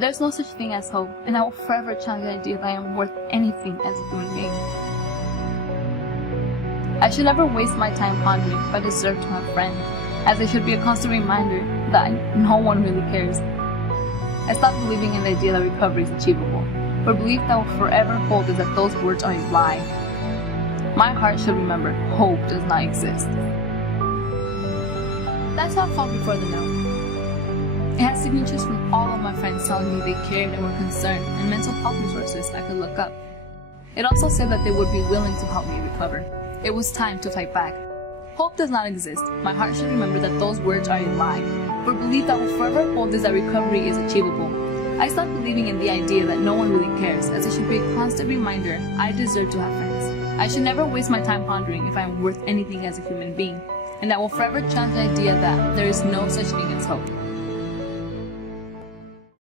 There's no such thing as hope, and I will forever challenge the idea that I am worth anything as a human being. I should never waste my time pondering if I deserve to have friends, as it should be a constant reminder that no one really cares. I stopped believing in the idea that recovery is achievable, for belief that will forever hold is that those words are a lie. My heart should remember hope does not exist. That's how I felt before the note. It had signatures from all of my friends telling me they cared and were concerned, and mental health resources I could look up. It also said that they would be willing to help me recover. It was time to fight back. Hope does not exist. My heart should remember that those words are a lie, for belief that will forever hold is that recovery is achievable. I stopped believing in the idea that no one really cares, as it should be a constant reminder I deserve to have friends. I should never waste my time pondering if I am worth anything as a human being, and I will forever challenge the idea that there is no such thing as hope.